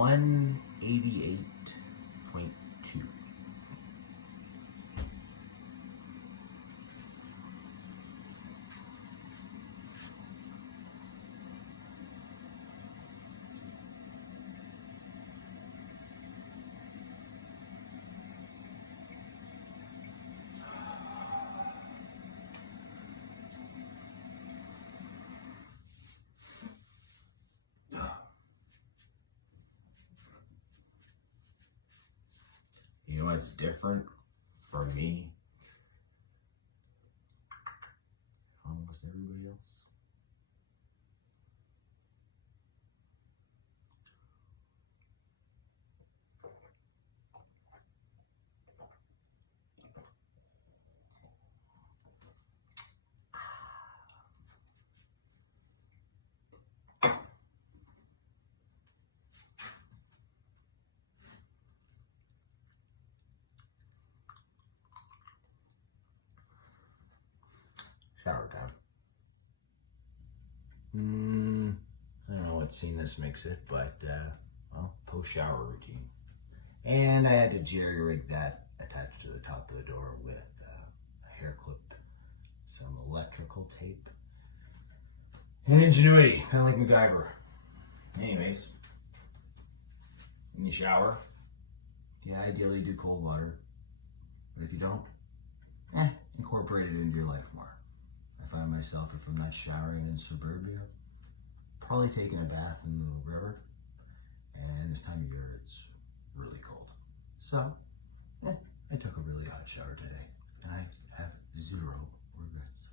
188.2. You know what's different for me? Almost everybody else. Shower time. I don't know what scene this makes it, but well, post-shower routine. And I had to jerry-rig that attached to the top of the door with a hair clip, some electrical tape, and ingenuity, kind of like MacGyver. Anyways, when you shower, yeah, ideally do cold water, but if you don't, incorporate it into your life more. I find myself, if I'm not showering in suburbia, probably taking a bath in the river, and this time of year it's really cold. So, I took a really hot shower today, and I have zero regrets.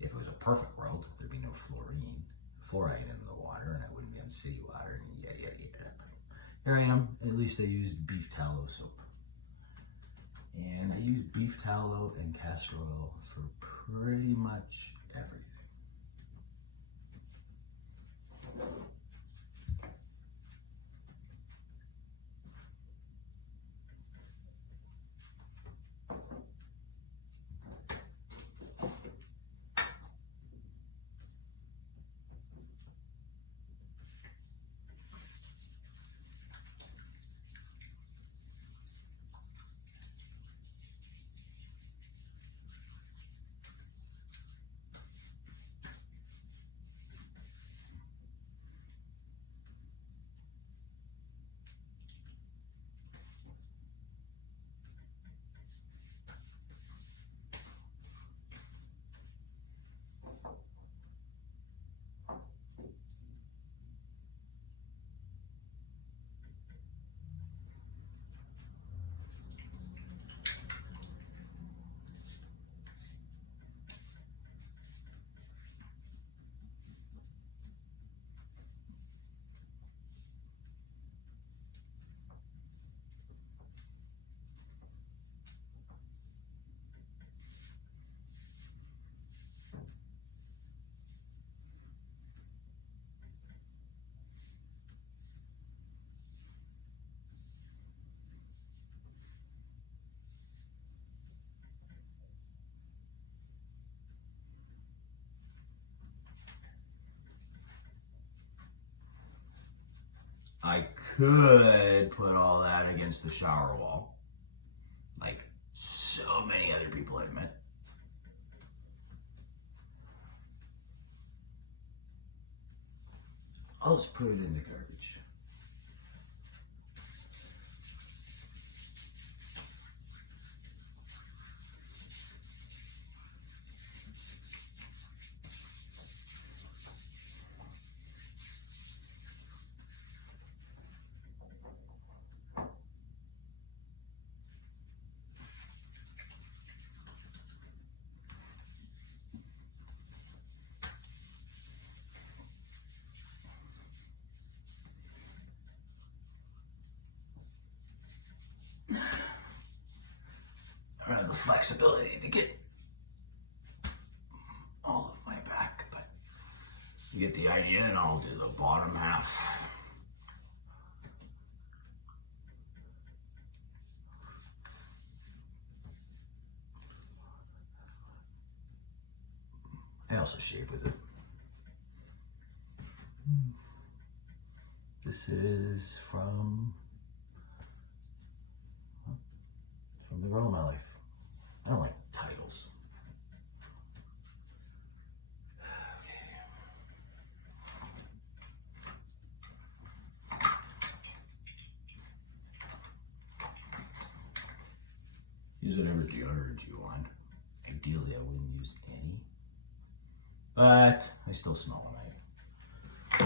If it was a perfect world, there'd be no fluoride in the water, and I wouldn't be on city water, and yeah. But here I am. At least I used beef tallow soap. And I use beef tallow and castor oil for pretty much everything. I could put all that against the shower wall, like so many other people I've met. I'll just put it in the garbage. I don't have the flexibility to get all of my back, but you get the idea, and I'll do the bottom half. I also shave with it. This is from the girl of my life. I don't like titles. Use whatever deodorant you want. Ideally, I wouldn't use any. But I still smell when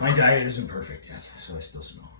my diet isn't perfect yet, so I still smell.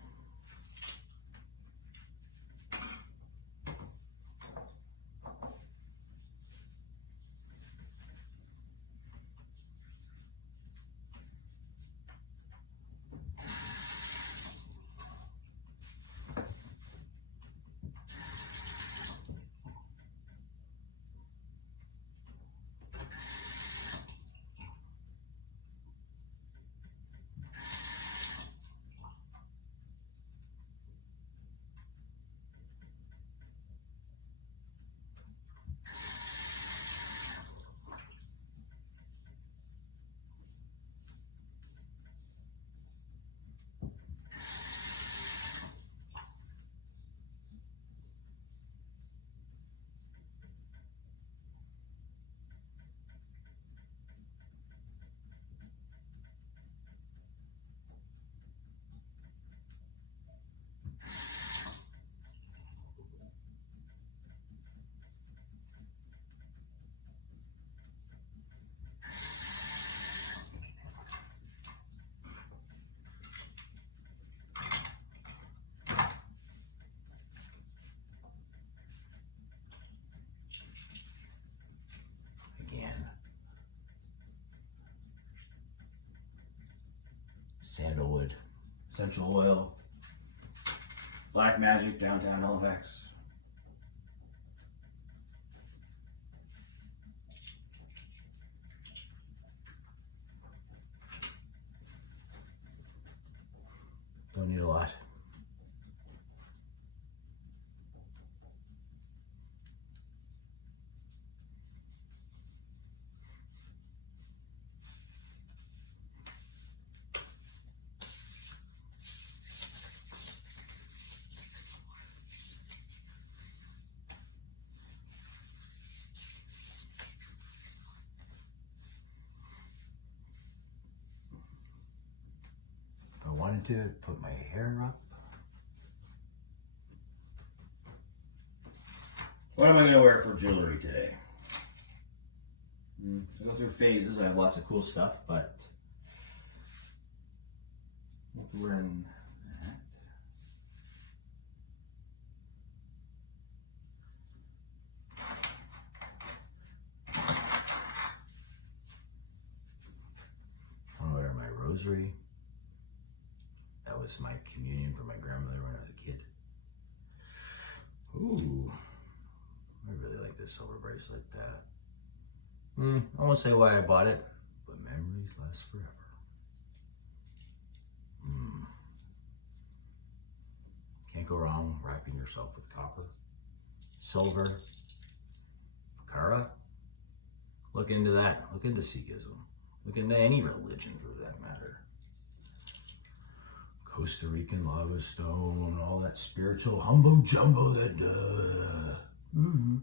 Sandalwood, essential oil, Black Magic, downtown Halifax. Don't need a lot. Wanted to put my hair up. What am I going to wear for jewelry today? I go through phases. I have lots of cool stuff, but I'll be wearing that. I'm going to wear my rosary. That was my communion for my grandmother when I was a kid. Ooh, I really like this silver bracelet. I won't say why I bought it, but memories last forever. Can't go wrong wrapping yourself with copper, silver, Cara. Look into that. Look into Sikhism. Look into any religion for that matter. Costa Rican lava stone, all that spiritual humbo jumbo that The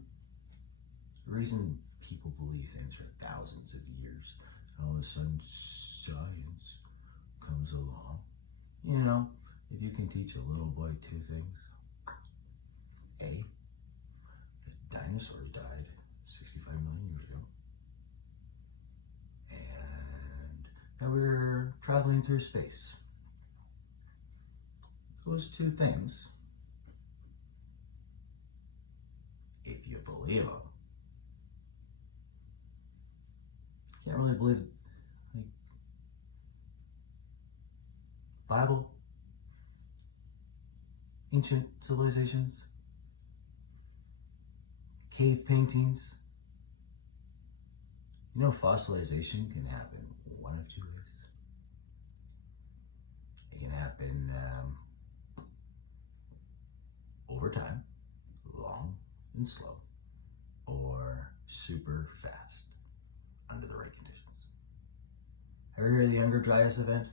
reason people believe things for thousands of years, and all of a sudden science comes along. You know, if you can teach a little boy two things. A, that dinosaurs died 65 million years ago. And that we're traveling through space. Those two things, if you believe them, can't really believe it. Like, Bible, ancient civilizations, cave paintings. You know, fossilization can happen one of two ways. It can happen over time, long and slow, or super fast under the right conditions. Ever heard of the Younger Dryas event?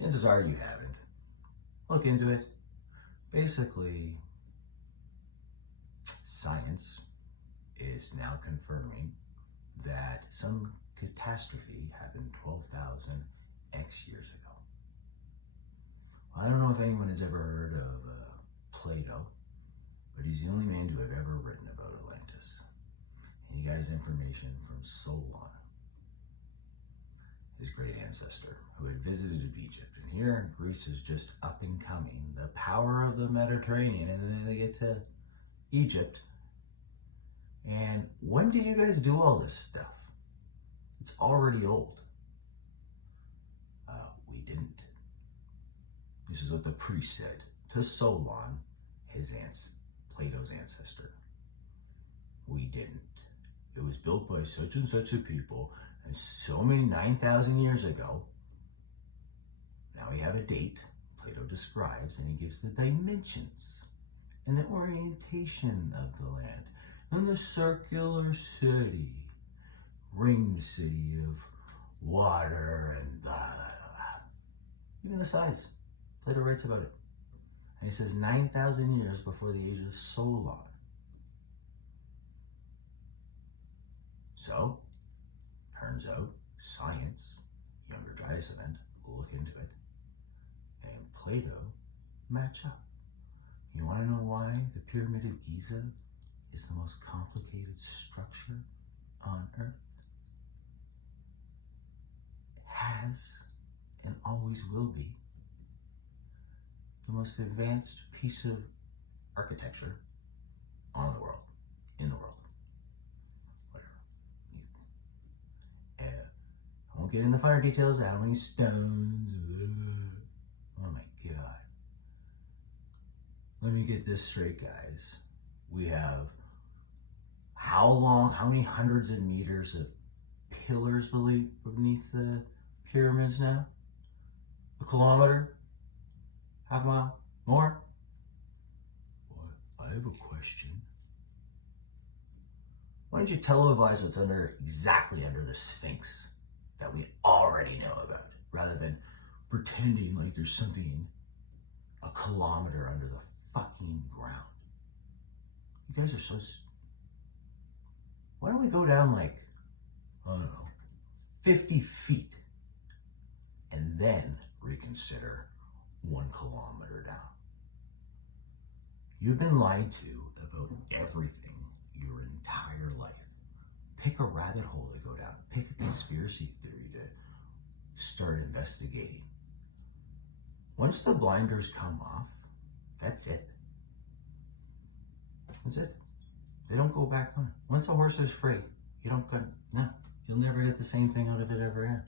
Chances are you haven't. Look into it. Basically, science is now confirming that some catastrophe happened 12,000 X years ago. I don't know if anyone has ever heard of Plato, but he's the only man to have ever written about Atlantis. And he got his information from Solon, his great ancestor, who had visited Egypt. And here, Greece is just up and coming, the power of the Mediterranean, and then they get to Egypt. And when did you guys do all this stuff? It's already old. We didn't. This is what the priest said to Solon, Plato's ancestor. We didn't. It was built by such and such a people, and so many 9,000 years ago. Now we have a date Plato describes, and he gives the dimensions and the orientation of the land, and the circular city, ring city of water and blah, blah, blah. Even the size. Plato writes about it. And he says 9,000 years before the age of Solon. So, turns out, science, younger Dryas event, we'll look into it, and Plato match up. You want to know why the Pyramid of Giza is the most complicated structure on Earth? It has, and always will be, the most advanced piece of architecture on the world, in the world, whatever. I won't get into the finer details of how many stones, oh my God. Let me get this straight, guys. We have how many hundreds of meters of pillars beneath the pyramids now? A kilometer? Half a mile? More? Well, I have a question. Why don't you televise what's exactly under the Sphinx that we already know about, rather than pretending like there's something a kilometer under the fucking ground? You guys are so... Why don't we go down like, I don't know, 50 feet and then reconsider 1 kilometer down? You've been lied to about everything your entire life. Pick a rabbit hole to go down. Pick a conspiracy theory to start investigating. Once the blinders come off, that's it. That's it. They don't go back on. Once a horse is free, you don't go, no, you'll never get the same thing out of it ever again.